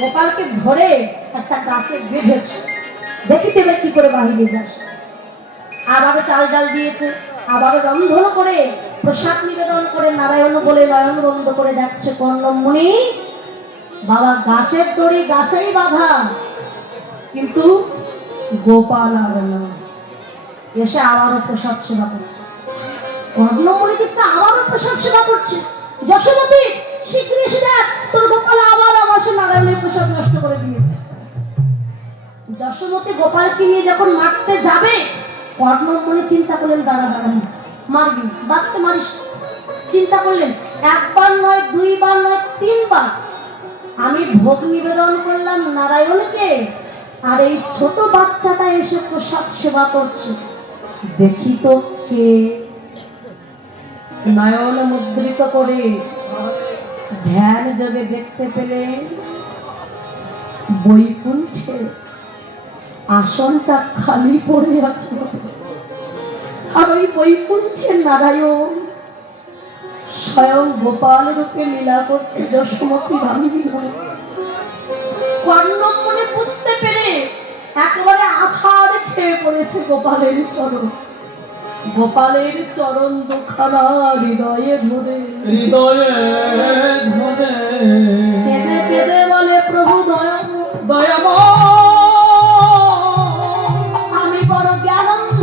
গোপালকে ধরে একটা গাছে বেঁধেছে, দেখি দেবে কি করে বাহিরে যাস। আবারও চাল ডাল দিয়েছে, আবারও রন্ধন করে প্রসাদ নিবেদন করে নারায়ণ বলে নয়ন বন্ধ করে যাচ্ছে। কর্ণমণি বাবা গাছের দড়ি গাছেই বাঁধা, কিন্তু গোপাল আর না, এসে আবারও প্রসাদ সেবা করছে। কর্ণমণি দিচ্ছে আবারও প্রসাদ সেবা করছে। যশোমতী শীঘ্রই এসে দেখ, তোর গোপাল আবার আমার সে নারায়ণের প্রসাদ নষ্ট করে দিয়েছে। যশোমতী গোপালকে নিয়ে যখন মারতে যাবে, কর্ণমণি চিন্তা করলেন, দাঁড়া দাঁড়া, মারবি বাচ্চা মারিস। চিন্তা করলেন, একবার নয়, দুইবার নয়, তিনবার আমি ভোগ নিবেদন করলাম নারায়ণকে, আর এই ছোট বাচ্চাটা এসে প্রসাদ সেবা করছে, দেখি তো কে। নয়ন মুদ্রিত করে ধ্যান যোগে দেখতে পেলেন বৈকুণ্ঠে আসনটা খালি পড়ে আছে, আর ওই বৈকুণ্ঠে নারায়ণ স্বয়ং গোপাল রূপে লীলা করছে। যশোমতী রানী কর্ণমণি বুঝতে পেরে একেবারে আছাড় খেয়ে পড়েছে গোপালের চরণ। গোপালের চরণ দুখানা হৃদয়ে ধরে কেঁদে কেঁদে বলে, প্রভু আমি বড় জ্ঞানন্ধ,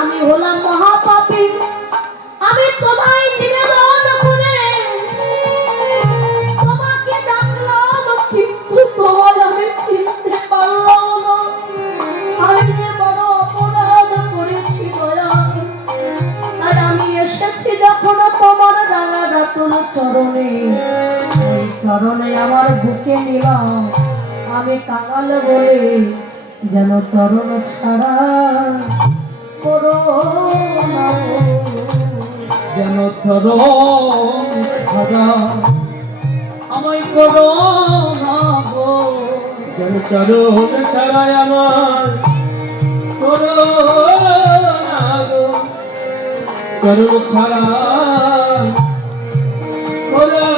আমি হলাম মহাপাপী, আমি তোমায় নিবেদন করে তোমাকে ডাকলাম, কিন্তু তোমায় আমি চিনতে পারলাম না। আমি যে বড় অপরাধ করেছি দয়া, তাই আমি এসেছি যখন তোমার রাঙা রাতুল চরণে, ওই চরণে আমার বুকে নিলাম। আমি কাঙাল বলে যেন চরণ ছাড়া করো না, যেন চরণ ছাড়া আমায় করো না গো, যেন চরণ ছাড়া আমার করো না গো, চরণ ছাড়া করো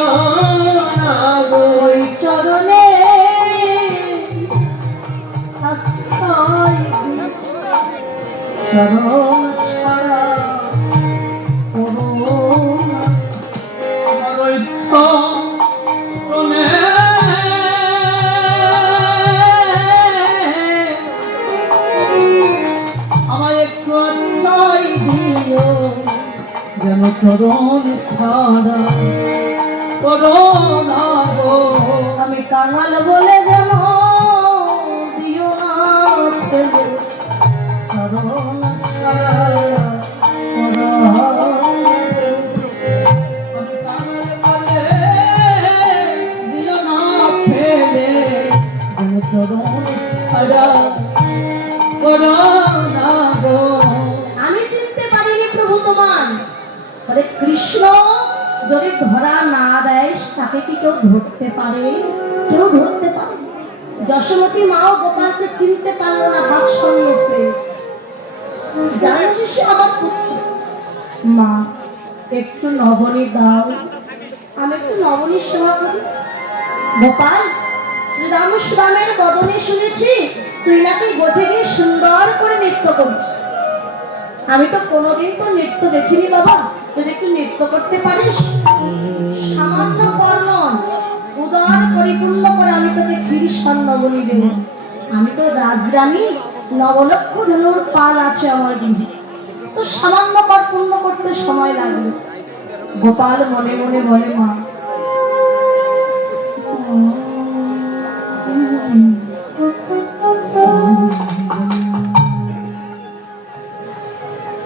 না গো। ওই চরণে আশ্রয় দিই, চরণ ছাড়া করো না। আমার ইচ্ছা মনে আমায় একটু আশ্রয় দিও, যেন চরণ ছাড়া করো না গো। আমি কাঙাল বলে যেন দিও না ফেলে, চরণ ছাড়া করো না। আমি কাঙাল বলে দিও না ফেলে, যেন চরণ ছাড়া করো না গো। আমি চিনতে পারিনি প্রভু তোমার। বলে কৃষ্ণ যদি ধরা না দেয় তাকে কি কেউ ধরতে পারে? কেউ ধরতে পারে? যশোমতী মাও গোপালকে চিনতে পারলো না। বাৎসল্যে জানছি সে আমার পুত্র। মা একটু নবনী দাও, আমি একটু নবনী সেবা করি। গোপাল, শ্রীরাম সুদামের বদনে শুনেছি তুই নাকি গোঠে গিয়ে সুন্দর করে নৃত্য করিস। আমি তো কোনোদিন তো নৃত্য দেখিনি বাবা, যদি একটু নৃত্য করতে পারিস, সামান্য বর্ণন উদার পরিপূর্ণ করে আমি তোকে ক্ষীরিসন নবনী দেব। আমি তো রাজরানী, নবলক্ষ ধনুর পাল আছে আমার গৃহে, তো সামান্য কর পূর্ণ করতে সময় লাগবে। গোপাল মনে মনে বলে, মা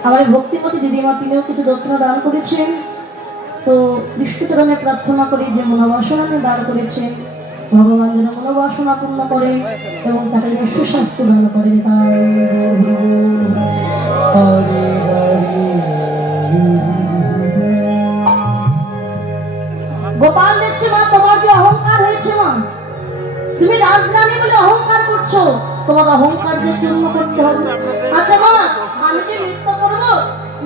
আমার ভক্তিমতী দিদিমা তিনিও কিছু দক্ষিণা দান করেছেন, তো কৃষ্ণচরণে প্রার্থনা করি যে মনোবাসনা দান করেছেন, ভগবান যেন মনোবাসনা পূর্ণ করে এবং তাকে যেন সুস্বাস্থ্য দান করে। তাই হরি হরি। গোপাল দেখছে মা তোমার যে অহংকার হয়েছে, মা তুমি রাজরানী বলে অহংকার করছো, তোমার অহংকারকে চূর্ণ করতে হবে। আচ্ছা মা, আমি যে নৃত্য করবো,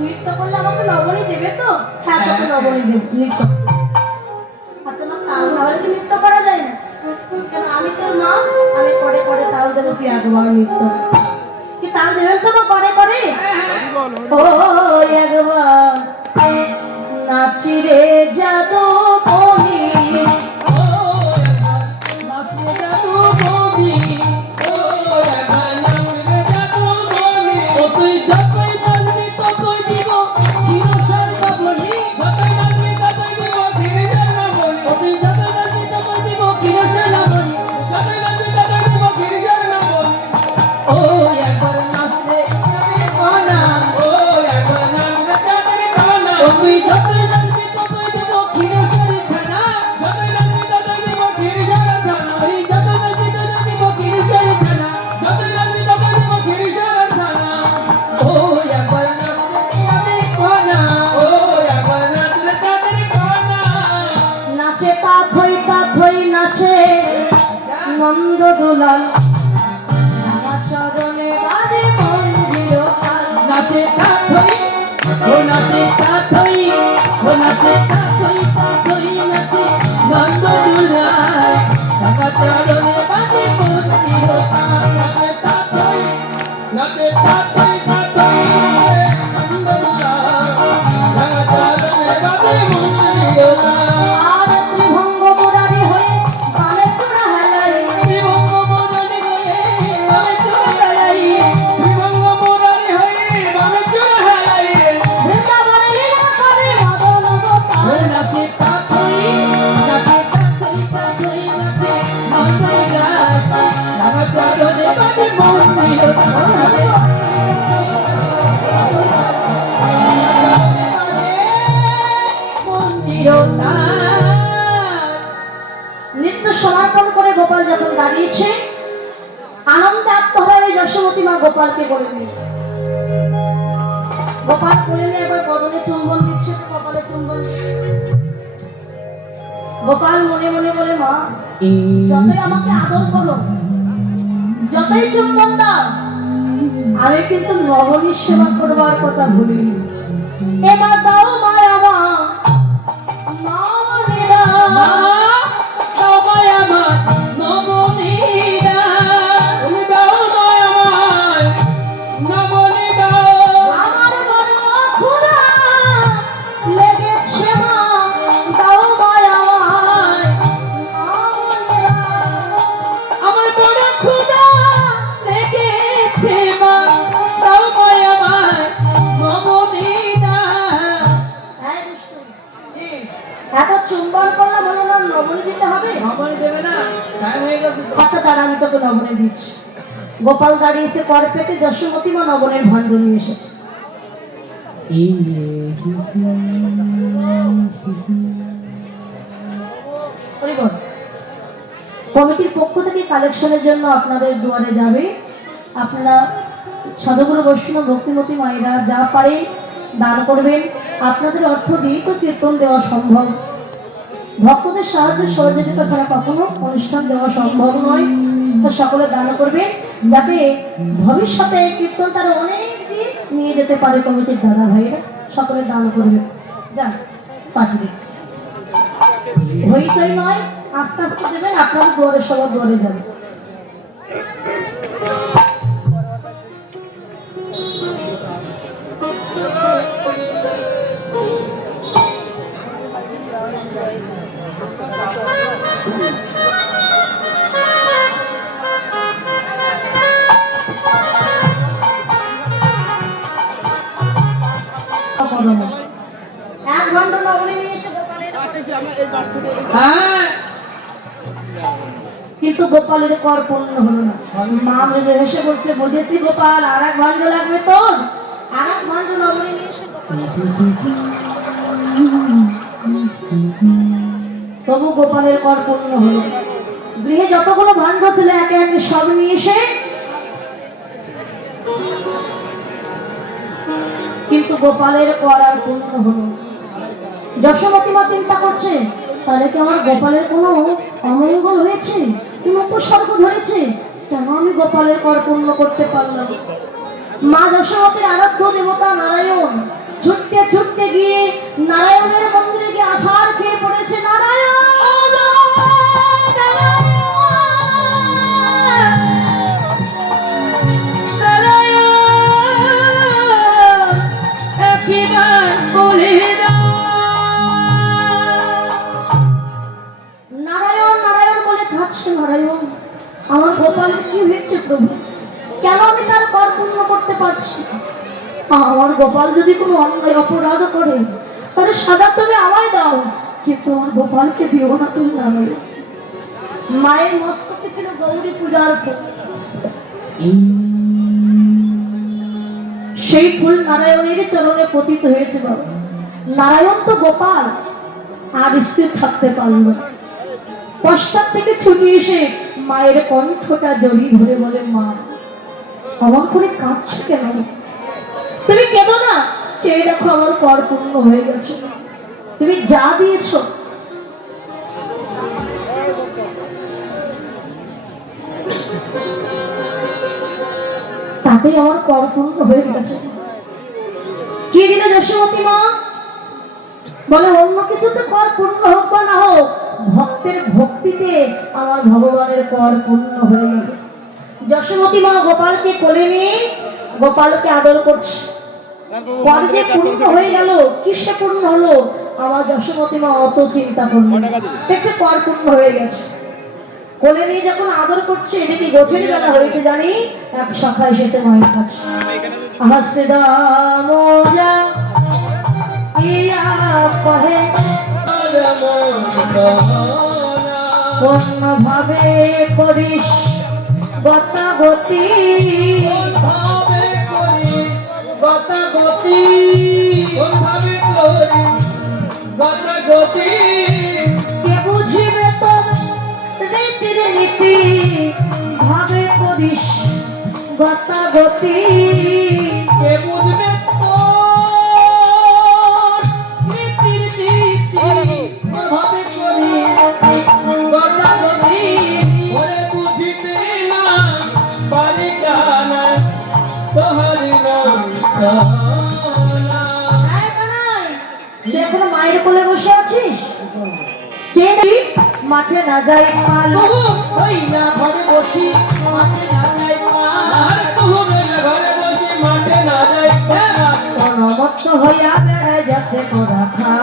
নৃত্য করলে আমাকে লবণী দেবে তো? হ্যাঁ, তোকে লবণী দেব নৃত্য। আচ্ছা মা, কাল ভাবে কি নৃত্য করা যায় না? দেবকী একবার নৃত্য করছে। কি তাল দেবেন তো করে করে ও একবার নাচি রে জাদু বলি নাচে জাদু বলি ও একবার নাচে জাদু বলি ও তুই যতই নাচবি ততই দিব চিরসার বলি যতই নাচবি ততই দিব চিরসার বলি ও তুই যতই নাচবি ততই দিব চিরসার বলি যতই নাচবি ততই দিব চিরসার বলি ও একবার নাচে কোনা ও একবার নাচে কোনা ও তুই যতই নাচবি ততই দিব চিরসার ছানা যতই নাচবি ততই দিব চিরসার ছানা ওই যতই নাচবি ততই দিব চিরসার ছানা যতই নাচবি ততই দিব চিরসার ছানা ও একবার নাচে কোনা ও একবার নাচে কোনা নাচে তা থই নাচে নন্দ দুলাল আমার চরণে বাজে মন্দির কাল নাচে কাথই ও নাচে কাথই ও নাচে কাথই কাথই নাচে নন্দ দুলাল টাকা চরণে বাজে মন্দির কাল নাচে কাথই নাচে কাথই কাথই নন্দ দুলাল টাকা চরণে বাজে মন্দির কাল আর ত্রিভঙ্গ মুরারি হয়ে বামে চূড়া হেলাই বিভঙ্গ মোরারি হয়ে বামে চূড়া হেলাই বিভঙ্গ মোরারি হয়ে বামে চূড়া হেলাই বৃন্দাবনে লীলা করে মদন গোপাল নাচে কাথই নাচে কাথই কাথই নাচে নন্দন গাছ রাঙা চরণে বাজে মন্দির নৃত্য সমর্পণ করে গোপাল যখন দাঁড়িয়েছে আনন্দে আত্মহারা হয়ে যশোমতী মা গোপালকে বলে দিল গোপাল কোলে নিয়ে এবার বদনে চুম্বন দিচ্ছে কপালে চুম্বন দিচ্ছে। গোপাল মনে মনে বলে মা যতই আমাকে আদর করো যতই চুম্বন দাও আমি কিন্তু নবনীর সেবা করবার কথা ভুলিনি এবার দাও মা আমার নবনীরা আমার বড় ক্ষুধা লেগেছে মা দাও মা আমায় নবনীরা আমার বড় ক্ষুধা লেগেছে মা দাও মায়া মায় নবনীরা হ্যাঁ দুষ্টু এত চুম্বন করলাম হলো না নবনী দিতে হবে নবনী দেবে না টাইম হয়ে গেছে তো আচ্ছা তারা আমি তোকে নবনী দিচ্ছি গোপাল দাঁড়িয়েছে কর পেতে যশোমতী মা নবনের ভাণ্ড নিয়ে এসেছে হরিবল। কমিটির পক্ষ থেকে কালেকশনের জন্য আপনাদের দুয়ারে যাবে আপনারা সাধুগুরু বৈষ্ণব ভক্তিমতী মায়েরা যা পারে দান করবেন আপনাদের অর্থ দিয়ে তো কীর্তন দেওয়া সম্ভব ভক্তদের সাহায্য সহযোগিতা ছাড়া কখনো অনুষ্ঠান দেওয়া সম্ভব নয় তো সকলে দান করবেন যাতে ভবিষ্যতে কীর্তন তারা অনেক দিন নিয়ে যেতে পারে কমিটির দাদা ভাইয়েরা সকলে দান করবেন যান পাঠিয়ে হইচই নয় আস্তে আস্তে দেবেন আপনাদের দুয়ারে সবার দুয়ারে যাবে এক ঘন্টা নবনী নিয়ে এসে গোপালের হ্যাঁ কিন্তু গোপালের কর পূর্ণ হলো না মা মৃদু হেসে বলছে বুঝেছি গোপাল আর এক ভাণ্ড লাগবে তোর আর এক ভাণ্ড নবনী নিয়ে এসে তবু গোপালের কর পূর্ণ হলো গৃহে যতগুলো ভাণ্ড ছিল একে একে সব নিয়ে এসে কিন্তু গোপালের কর আর পূর্ণ হলো যশোমতী মা চিন্তা করছে তাহলে কি আমার গোপালের কোনো অমঙ্গল হয়েছে কোনো উপসর্গ ধরেছে কেন আমি গোপালের কর পূর্ণ করতে পারলাম মা যশোমতীর আরাধ্য দেবতা নারায়ণ ছুটতে ছুটতে গিয়ে নারায়ণের মন্দিরে গিয়ে আছাড় খেয়ে পড়েছে নারায়ণ করছে নারায়ণ, আমার গোপাল কি হয়েছে প্রভু? কেন আমি তার কর পূর্ণ করতে পারছি না? আমার গোপাল যদি কোনো অন্যায় অপরাধ করে তাহলে সাজা তুমি আমায় দাও, কিন্তু আমার গোপালকে দিও না তুমি নারায়ণ। মায়ের মস্তকে ছিল গৌরী পূজার ফুল, সেই ফুল নারায়ণের চরণে পতিত হয়েছে বাবা। নারায়ণ তো গোপাল আর স্থির থাকতে পারল না, পশ্চাৎ থেকে ছুটে এসে মায়ের কণ্ঠটা জড়িয়ে ধরে বলে, মা অমন করে কাঁদছো কেন? তুমি কেঁদো না, চেয়ে দেখো আমার কর পূর্ণ হয়ে গেছে। তুমি যা দিয়েছো তাতেই আমার কর পূর্ণ হয়ে গেছে। কি দিলে যশোমতী মা? বলে অন্য কিছুতে কর পূর্ণ হোক বা না হোক, ভক্তের ভক্তিতে আমার ভগবানের কর পূর্ণ হয়ে গেল। যশোমতী মা গোপালকে কোলে নিয়ে গোপালকে আদর করছে। কর যে পূর্ণ হয়ে গেল, কিসে পূর্ণ হলো? আমার যশোমতী মা অত চিন্তা করল, দেখছে কর পূর্ণ হয়ে গেছে। কোলে নিয়ে যখন আদর করছে, এদিকে গোঠের বেলা হয়েছে জানি, এক শাখা এসেছে মায়ের কাছে। হাসতে দামোজা ইয়া কহে কোন ভাবে করিস গতাগতি, গতাগতি গতাগতি কে বুঝিবে তোর রীতির নীতি, ভাবে করিস গতাগতি। কে বুঝবে নীতির নীতি, ভাবে করি গতাগতি। ওরে বুঝিতে না পারি গানা তোহারি নাম গানা। এই কানাই, তুই এখনো মায়ের কোলে বসে আছিস? চেয়ে দেখি মাঠে না যাই পাল, ওই না ঘরে বসি মাঠে না যাই পাল, ঘরে বসি মাঠে না যাই পাল। অনমত্ত হইয়া বেড়ায় যাচ্ছে কোরা খা,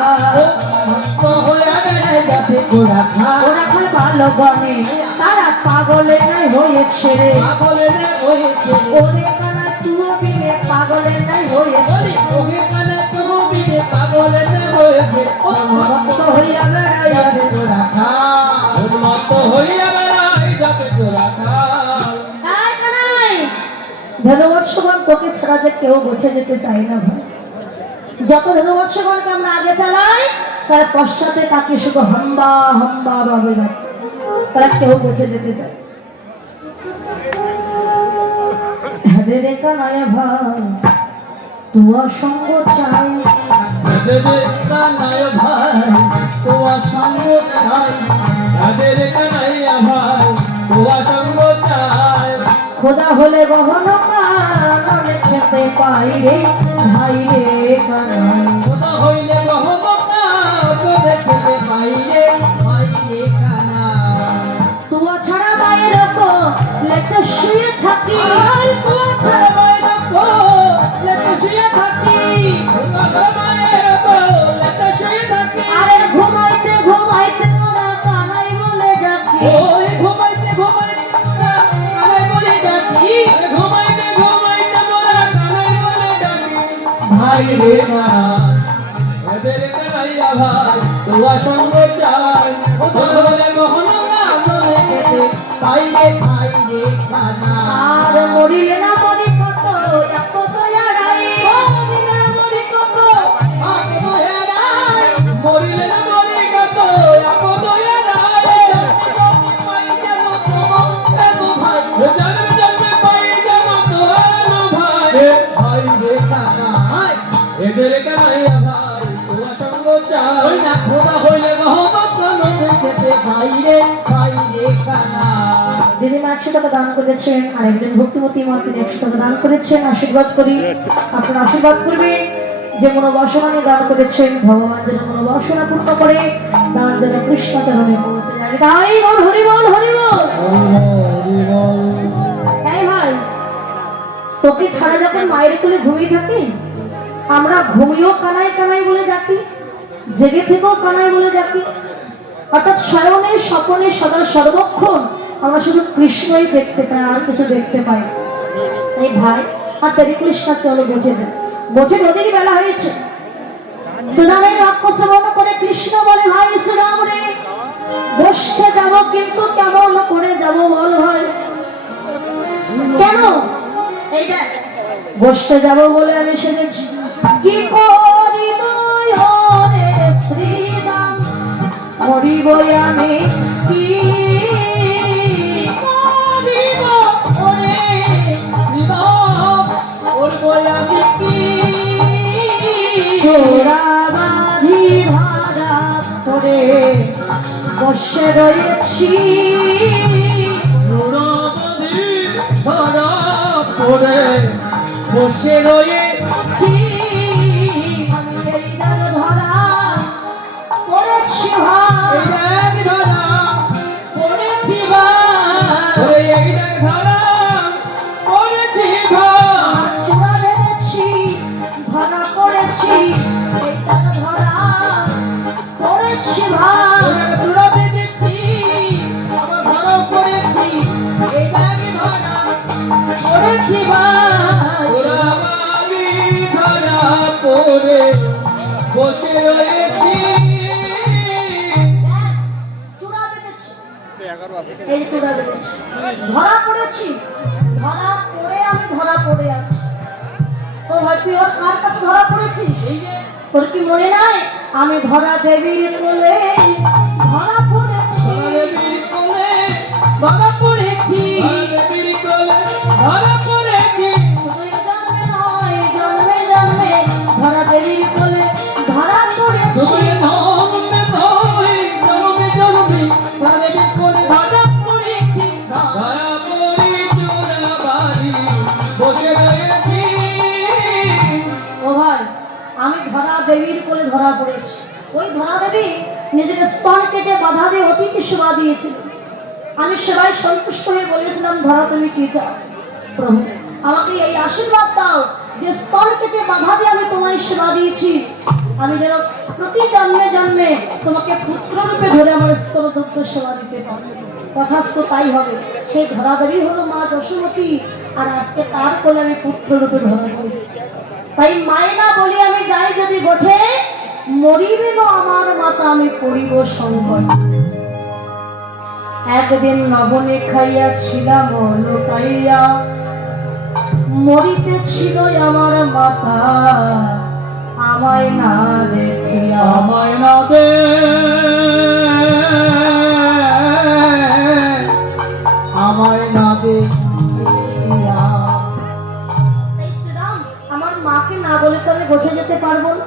মস্ত হইয়া বেড়ায় যাতে গোড়া খা। ওরা এখন ভালো গনে তারা পাগলে নাই হয়েছে রে, পাগলে রে হয়েছে ওরে কানা তুও বিলে পাগলে নাই হয়েছে। ওরে ওকে কানে তবু বিনে পাগলে রে হয়েছে। অনমত্ত হইয়া বেড়ায় যাচ্ছে কোরা খা। উন্মত্ত হইয়া বেড়ায় যাতে গোড়া খা। এই কানাই, ধনুবৎসবন তোকে ছাড়া যে কেউ বসে যেতে চায় না ভাই। যত ধনুবৎসবনকে আমরা আগে চালাই, তার পশ্চাতে তাকে শুধু হাম্বা হাম্বা ভাবে না, তারা কেউ বসে যেতে চায়। হ্যাঁ রে কানাইয়া ভাই, তুয়া সঙ্গ চাই, দেবে কানাই ভাই তোয়া সঙ্গ চাই, তাদের কানাইয়া ভাই তোয়া সঙ্গ চাই। খোদা হলে গহন কাননে খেতে পাই রে ভাই রে কানাই। খোদা হইলে গহনা তোদের খেতে পাইলে পাইলে কানা। তুয়া ছাড়া মায়ের লেতে শুয়ে থাকি, আর তোয়া ছাড়া মায়ের লেতে শুয়ে থাকি, তোয়া মায়ের লেতে শুয়ে থাকি। আরে ঘুমাইতে ঘুমাইতে ওরা কানাই বলে ডাকি। ওই ঘুমাইতে ঘুমাইতে মোরা কানাই বলে ডাকি, ঘুমাইতে ঘুমাইতে মোরা কানাই বলে ডাকি। ভাই রে কানা এদের কানাইয়া ভাই তোয়া সঙ্গ চাই, খোদা হইলে গহনা তোদের খেতে পাইলে পাইলে কানা। আর মরিলে না মরি কত এক দয়ারাই, মরিলে না মরি কত আপদ হেরাই, মরিলে না মরি কত আপদ হেরাই। পাই যাব তোমার ভাই, জন্মে জন্মে পাই যাব তোমার ভাই। ভাই রে কানাই এদের কানাইয়া ভাই তোয়া সঙ্গ চাই, ওই না খোদা হইলে গহনা তোদের খেতে পাইলে পাইলে কানা। দিদিমা 100 টাকা দান করেছেন, আর একজন ভক্তিমতী মা তিনি 100 টাকা দান করেছেন। আশীর্বাদ করি, আপনারা আশীর্বাদ করবেন। যে মনোবাসনা নিয়ে দান করেছেন, ভগবান যেন মনোবাসনা পূর্ণ করে, দান যেন কৃষ্ণ চরণে পৌঁছে যায়। তাই বল হরি বল হরি বল। এই ভাই, তোকে ছাড়া যখন মায়ের কোলে ঘুমিয়ে থাকি, আমরা ঘুমিয়েও কানাই কানাই বলে ডাকি, জেগে থেকেও কানাই বলে ডাকি। অর্থাৎ শয়নে স্বপনে সদা সর্বক্ষণ আমরা শুধু কৃষ্ণই দেখতে পাই, আর কিছু দেখতে পাই না। এই ভাই আর দেরি করিস না, চলো বসে যাই। বসে নদীর বেলা হয়েছে। সুদামের বাক্য শ্রবণ করে কৃষ্ণ বলে, ভাই সুদাম রে, বসতে যাব, কিন্তু কেমন করে যাব বল ভাই। কেন? এই দেখ, বসতে যাব বলে আমি সেজেছি। কি করিব হরে শ্রীরাম, করিব আমি কি করিব ওরে শ্রীরাম, করব আমি কি? চোরা বাঁধি ভাড়া করে বসে রয়েছি। রোড়াবাঁধি ধরা পড়ে বসে রয়েছি। আমি এই ডাল ধরা পড়েছি ভাই। এই এক ধরা পড়েছি ভাই, ওরে এই এক ধরা পড়েছি ভাই। চূড়া বেঁধেছি, ধরা পড়েছি, এই ডাল ধরা পড়েছি ভাই। ওরে চূড়া বেঁধেছি, আবার ধরাও পড়েছি, এই এক ধরা পড়েছি ভাই। ওরা আমি ধরা পড়ে বসে রয়েছি। চূড়া বেঁধেছি, এই চূড়া বেঁধেছি, ধরা পড়েছি, ধরা পড়ে আমি ধরা পড়ে আছি। ও ভাই, তুই ওর কার কাছে ধরা পড়েছিস? এই যে তোর কি মনে নাই? আমি ধরা দেবীর কোলে ধরা পড়েছি। দেবীর কোলে ধরা পড়েছি, দেবীর কোলে ধরা পড়েছি। শুধু এই জন্মে নয়, জন্মে জন্মে ধরা দেবীর কোলে ধরা পড়েছি। জন্মে নয়, জন্মে জন্মে দেবীর কোলে ধরা পড়েছি। ধরা পড়ে চূড়া বাঁধি বসে রয়েছি। ও ভাই, আমি ধরা দেবীর কোলে ধরা পড়েছি। ওই ধরা দেবী নিজেকে স্তন কেটে বাধা দিয়ে অতিথি সেবা দিয়েছিল। আমি সবাই সন্তুষ্ট হয়ে বলেছিলাম, ধরা তুমি কি চাও? প্রভু, আমাকে এই আশীর্বাদ দাও যে স্তন কেটে বাধা দিয়ে আমি তোমায় সেবা দিয়েছি, আমি যেন প্রতি জন্মে জন্মে তোমাকে পুত্র রূপে ধরে আমার স্তনদগ্ধ সেবা দিতে পারি। তথাস্তু তাই হবে। সেই ধরা দেবী হলো মা যশোমতী, আর আজকে তার কোলে আমি পুত্র রূপে ধরা দিয়েছি। তাই মায়না বলি আমি যাই যদি গোঠে, মরিবে গো আমার মাতা, আমি পড়িব সংকট। একদিন নবনে খাইয়া ছিলাম লোকাইয়া, মরিতে ছিল আমার মাতা, আমায় না দেখিয়া। আমায় না দে, আমায় না দেখিয়া। এই শ্রীরাম, আমার মাকে না বলে তো আমি গোঠে যেতে পারবো না।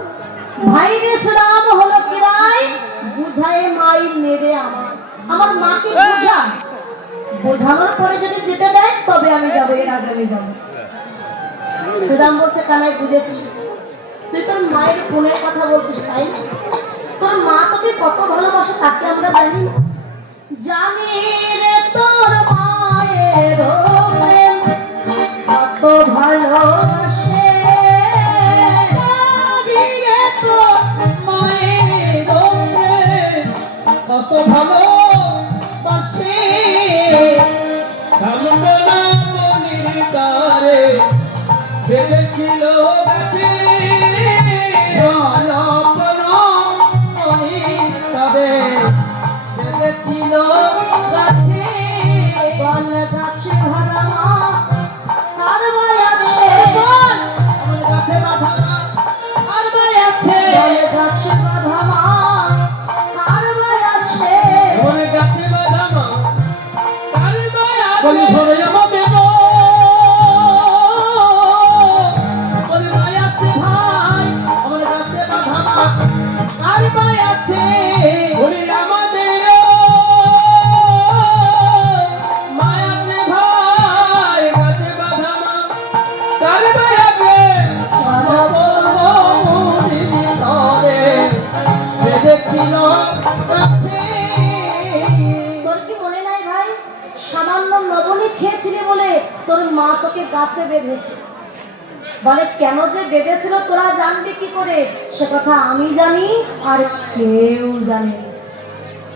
ভাই রে শ্রীরাম হলো কিরাই, বুঝায় মাই নেবে আমার। আমার মাকে বুঝা, বোঝানোর পরে যদি যেতে দেয় তবে আমি যাবো, এর আগে আমি যাবো। শ্রীরাম বলছে, কানাই বুঝেছি, তুই তোর মায়ের গুণের কথা বলছিস তাই না? তোর মা তোকে কত ভালোবাসে তাকে আমরা জানি না? জানি রে তোর মায়ের প্রেম কত ভালোবাসে। জানি রে তোর মায়ের প্রেম কত ভালোবাসে। কামনা মনির তারে বেঁধেছিল গাছে, মনির তারে বেঁধেছিল গাছে। বল গাছে ভরা মা কার বই আছে? আমার গাছে বাঁধা আর ভাই আছে, বল গাছে বাঁধা মা কার বই আছে? আমার গাছে বাঁধা মা কার ভাই আছে। বলি ভরে আমাদের বলি ভাই আছে, ভাই আমার গাছে বাঁধা মা কার ভাই আছে। বলি আমাদের মায়া আছে, ভাই গাছে বাঁধা মা কার ভাই আছে। বেঁধেছিল গাছে। তোর কি মনে নাই ভাই, সামান্য লবণই খেয়েছিলি বলে তোর মা তোকে গাছে বেঁধেছে। বলে কেন যে বেঁধেছিল তোরা জানবি কি করে? সে কথা আমি জানি আর কেউ জানে না।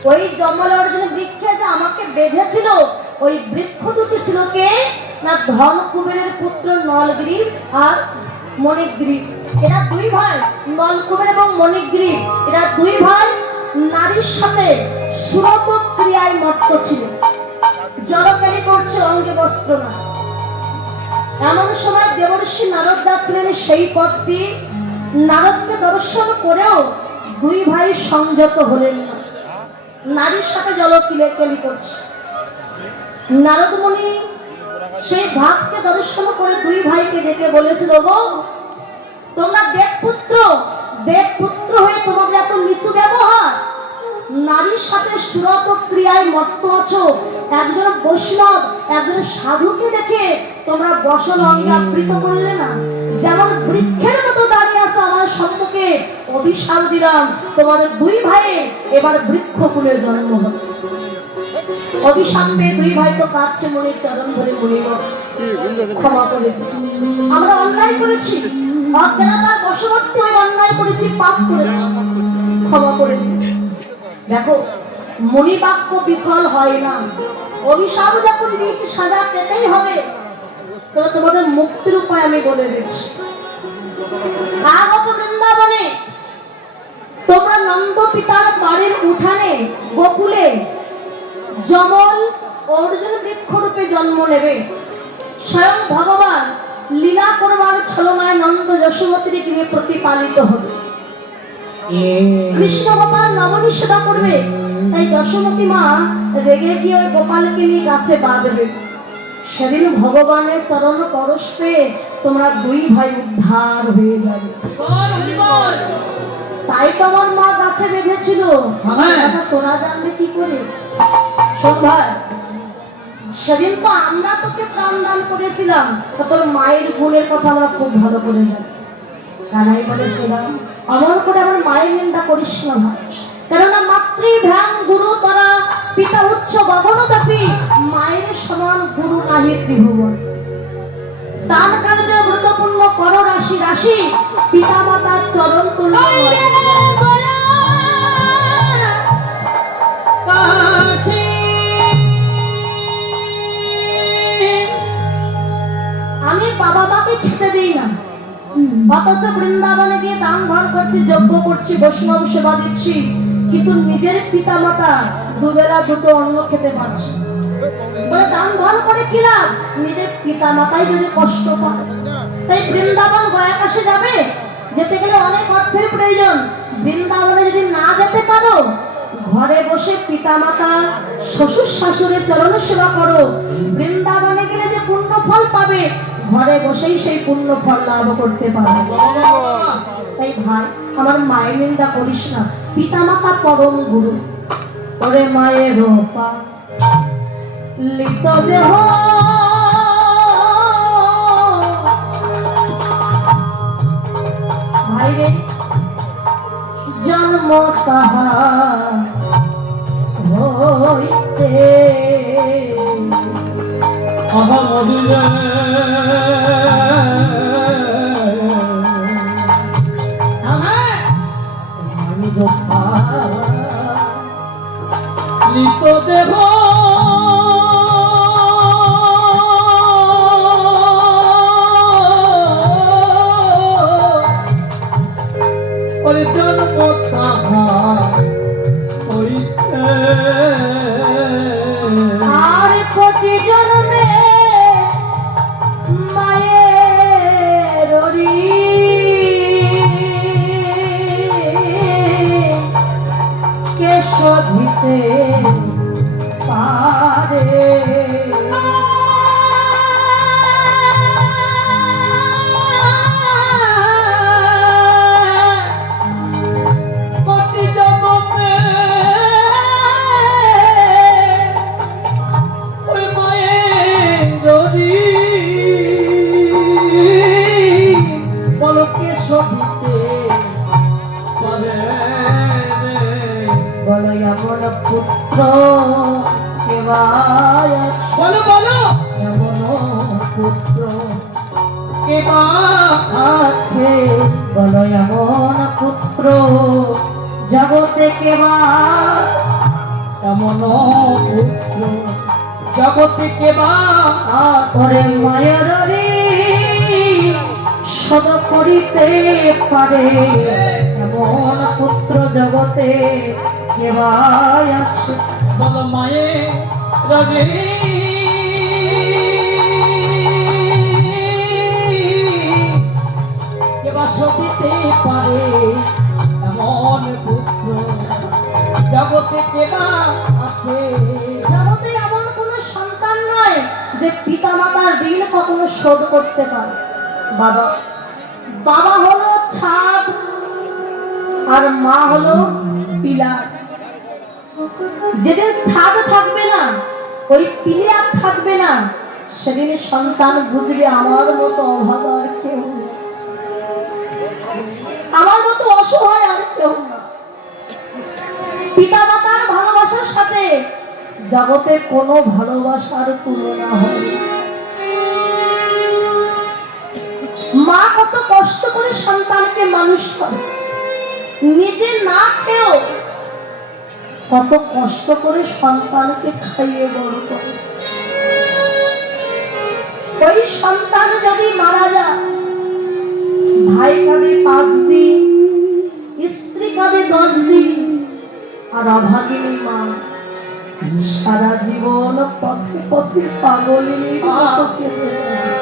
ওই জঙ্গল অর্জুন বৃক্ষে যে আমাকে বেঁধেছিল, ওই বৃক্ষ দুটি ছিল কে না ধন কুবেরের পুত্র নলগ্রীব আর মণিগ্রীব। এরা দুই ভাই, নলকুবের এবং মণিগ্রীব, এরা দুই ভাই নারীর সাথে সুরত ক্রিয়ায় মত্ত ছিল, জলকালি করছে, অঙ্গে বস্ত্র না। এমন সময় দেবর্ষি নারদ যাচ্ছিলেন সেই পথ দিয়ে, নারদকে দর্শন করেও দুই ভাই সংযত হলেন না, নারীর সাথে জলকেলি করছে। নারদ মুনি সেই ভাবকে দর্শন করে দুই ভাইকে ডেকে বলেছিল, গো তোমরা দেবপুত্র হয়ে তোমাদের এত নিচু ব্যবহার, নারীর সাথে সুরত ক্রিয়ায় মত্ত আছো, একজন বৈষ্ণব একজন সাধুকে দেখে তোমরা বসন অঙ্গে আবৃত করলে না, যেমন বৃক্ষের মতো দাঁড়িয়ে আছো আমার সম্মুখে, অভিশাপ দিলাম তোমাদের দুই ভাইয়ের এবার বৃক্ষকুলে জন্ম হবে। অভিশাপ পেয়ে দুই ভাই তো কাঁদছে, মনির চরণ ধরে বলিল, ক্ষমা করে দিন, আমরা অন্যায় করেছি, অজ্ঞানতার বশবর্তী হয়ে অন্যায় করেছি, পাপ করেছি, ক্ষমা করে দিন। দেখো মনি বাক্য বিফল হয় না, অভিশাপ যখন দিয়েছি সাজা পেতেই হবে। তবে তোমাদের মুক্তির উপায় আমি বলে দিচ্ছি। আগত বৃন্দাবনে তোমরা নন্দ পিতার বাড়ির উঠানে গোকুলে যমল অর্জুন বৃক্ষরূপে জন্ম নেবে। স্বয়ং ভগবান লীলা করবার ছলনায় নন্দ যশোমতীর গৃহে প্রতিপালিত হবে। কৃষ্ণ গোপাল নবনী সেবা করবে, তাই যশোমতী মা রেগে গিয়ে ওই গোপালকে নিয়ে গাছে বাঁধবে। সেদিন ভগবানের চরণ পরশ পেয়ে তোমরা দুই ভাই উদ্ধার হয়ে যাবে। তাই তো আমার মা গাছে বেঁধেছিল, তোরা জানবে কি করে? শোন ভাই, সেদিন তো আমরা তোকে প্রাণ দান করেছিলাম, তোর মায়ের গুণের কথা আমরা খুব ভালো করে জানি। কানাই বলেছিলাম, অমর করে আমার মায়ের নিন্দা করিস না ভাই, কেননা মাতৃভ্যাং গুরু তারা পিতা উচ্চ গগনতাপি, মায়ের সমান গুরু নাহি ত্রিভুবন। দান কার্য ব্রতপূর্ণ কর রাশি রাশি, পিতা মাতার চরণ তুল্য। আমি বাবা মাকে খেতে দিই না, অথচ বৃন্দাবনে গিয়ে দান ধান করছি, যজ্ঞ করছি, বৈষ্ণব সেবা দিচ্ছি, কিন্তু নিজের পিতা মাতা দুবেলা দুটো অন্ন খেতে পারছি। বলে দান ধান করে কি লাভ, নিজের পিতা মাতাই যদি কষ্ট পায়। তাই বৃন্দাবন গয়াকাশে যাবে, যেতে গেলে অনেক অর্থের প্রয়োজন। বৃন্দাবনে যদি না যেতে পারো, ঘরে বসে পিতা মাতা শ্বশুর শাশুড়ির চরণ সেবা করো। বৃন্দাবনে গেলে যে পুণ্য ফল পাবে, ঘরে বসেই সেই পুণ্য ফল লাভ করতে পারবে। তাই ভাই, আমার মায়ের নিন্দা করিস না, পিতা মাতা পরম গুরু। ওরে মায়ের পা লিত দেহ ভাইরে, জন্ম তাহার হইতে লিত দেহ জন্ম তাহার হইতে, আর প্রতি জন্মে মায়ের কে শোধিতে পারে। এমন পুত্র কেবায় বলো বলো, এমন পুত্র কেবা আছে, বলো এমন পুত্র জগতে কেবা এমন পুত্র জগতে কেবা করে মায়ের সদ করিতে পারে এমন পুত্র জগতে কেবাই আছে। বল মায়ে রবি কেবা সদিতে পারে এমন পুত্র জগতে কেবা আছে। জগতে এমন কোন সন্তান নয় যে পিতা মাতার ঋণ কখনো শোধ করতে পারে। বাবা বাবা হলো ছাদ আর মা হলো পিলার। যেদিন ছাদ থাকবে না, ওই পিলার থাকবে না, সেদিন সন্তান বুঝবে আমার মতো অভাব আর কেউ নেই, আমার মতো অসহায় আর কেউ না। পিতা মাতার ভালোবাসার সাথে জগতে কোনো ভালোবাসার তুলনা হয়। মা কত কষ্ট করে সন্তানকে মানুষ করে, নিজে না খেয়েও কত কষ্ট করে সন্তানকে খাইয়ে বড় করে। ওই সন্তান যদি মারা যায়, ভাই কাঁদে 5 দিন, স্ত্রী কাঁদে 10 দিন, আর অভাগিনী মা সারা জীবন পথে পথে পাগলিনী মতো কেঁদে যায়,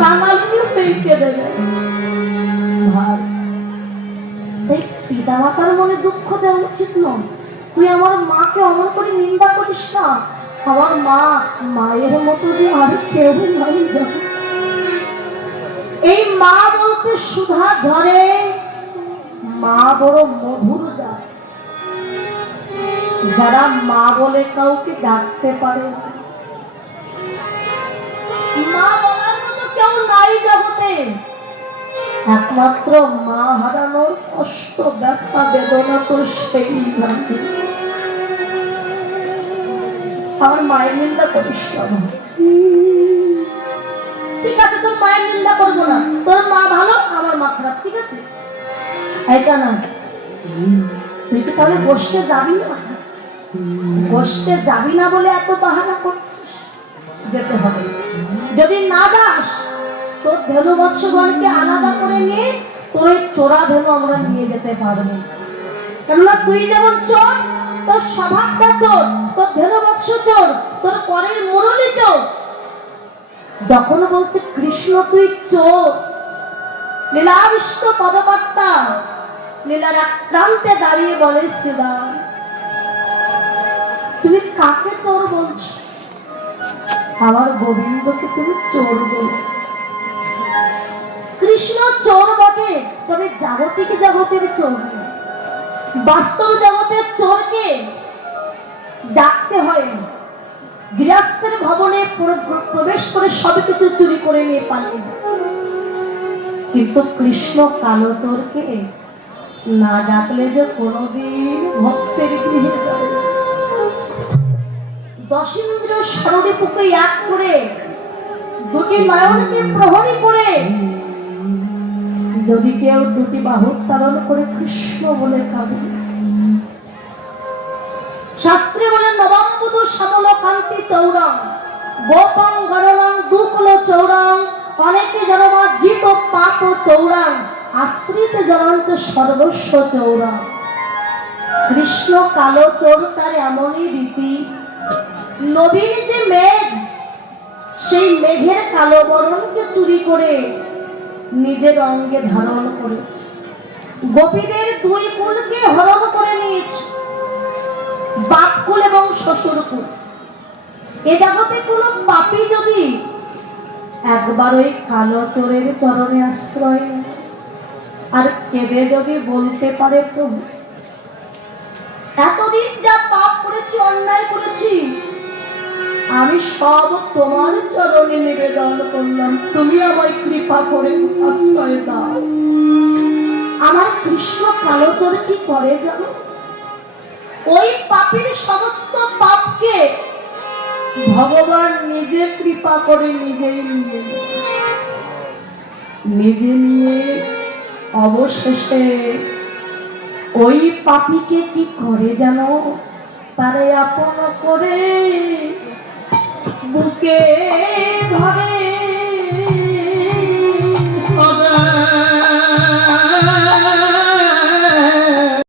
কাঙালিনী হয়ে কেঁদে যায়। ভাই, তাই পিতা মাতার মনে দুঃখ দেওয়া উচিত নয়। তুই আমার মাকে অমন করে নিন্দা করিস না। আমার মা মায়ের মতো যে আর কেউ নাই জগতে। এই মা বলতে সুধা ঝরে, মা বড় মধুর ডাক। যারা মা বলে কাউকে ডাকতে পারে, মা বলার মতো কেউ নাই জগতে। একমাত্র মা হারানোর কষ্ট, ব্যথা, বেদনা তো সেই জানে। আমার মায়ের নিন্দা করিস না। ঠিক আছে, তোর মায়ের নিন্দা করবো না। তোর মা ভালো, আমার মা খারাপ, ঠিক আছে? এটা না, তুই কি তাহলে গোষ্ঠে যাবি না? গোষ্ঠে যাবি না বলে এত বাহানা করছিস। যেতে হবে। যদি না যাস, তোর ধেনু বৎসগণকে আলাদা করে নিয়ে তোর ওই চোরা ধেনু আমরা নিয়ে যেতে পারবো। কেননা তুই যেমন চোর, তোর স্বভাবটা চোর, তোর ধেনু বৎস চোর, তোর পরের মুরলি চোর। যখন বলছে কৃষ্ণ তুই চোর, লীলাবিষ্ট পদকর্তা লীলার এক প্রান্তে দাঁড়িয়ে বলে শ্রীরাম, তুমি কাকে চোর বলছো? আমার গোবিন্দকে তুমি চোর বলো। কৃষ্ণ চোর বটে, তবে জাগতিক জগতের চোর নয়। বাস্তব জগতের চোরকে ডাকতে হয় না। গৃহস্থের ভবনে প্রবেশ করে সবকিছু চুরি করে নিয়ে পালিয়ে যায়। কিন্তু কৃষ্ণ কালো চোরকে না ডাকলে যে কোনোদিন ভক্তের গৃহে যাবে না। দশিন্দ্র ষড়রিপুকে এক করে, দুটি নয়নকে প্রহরী করে, যদি কেউ দুটি বাহু উত্তোলন করে কৃষ্ণ বলে কাঁদে। শাস্ত্রে বলে নবম্বুধু শ্যামল কান্তি চৌরং গোপং গরলং দুকুল চৌরং অনেকে জনমার্জিত পাপ চৌরং আশ্রিত জনঞ্চ সর্বস্ব চৌরং। কৃষ্ণ কালো চোর, তার এমনই রীতি। নবীন যে মেঘ, সেই মেঘের কালো বরণকে চুরি করে নিজের অঙ্গে ধারণ করেছে। গোপীদের 2 কুলকে হরণ করে নিয়েছে, বাপ কুল এবং শ্বশুর কুল। এ জগতে কোনো পাপী যদি একবার ওই কালো চোরের চরণে আশ্রয় নেয় আর কেঁদে যদি বলতে পারে, প্রভু এতদিন যা পাপ করেছি, অন্যায় করেছি, আমি সব তোমার চরণে নিবেদন করলাম, তুমি আমায় কৃপা করে আশ্রয় দাও। আমার কৃষ্ণ কালো চোর কি করে জানো? ওই পাপীর সমস্ত পাপকে ভগবান নিজে কৃপা করে নিজেই নিজে নিয়ে অবশেষে ওই পাপিকে কি করে জানো, তারে আপন করে বুকে ধরে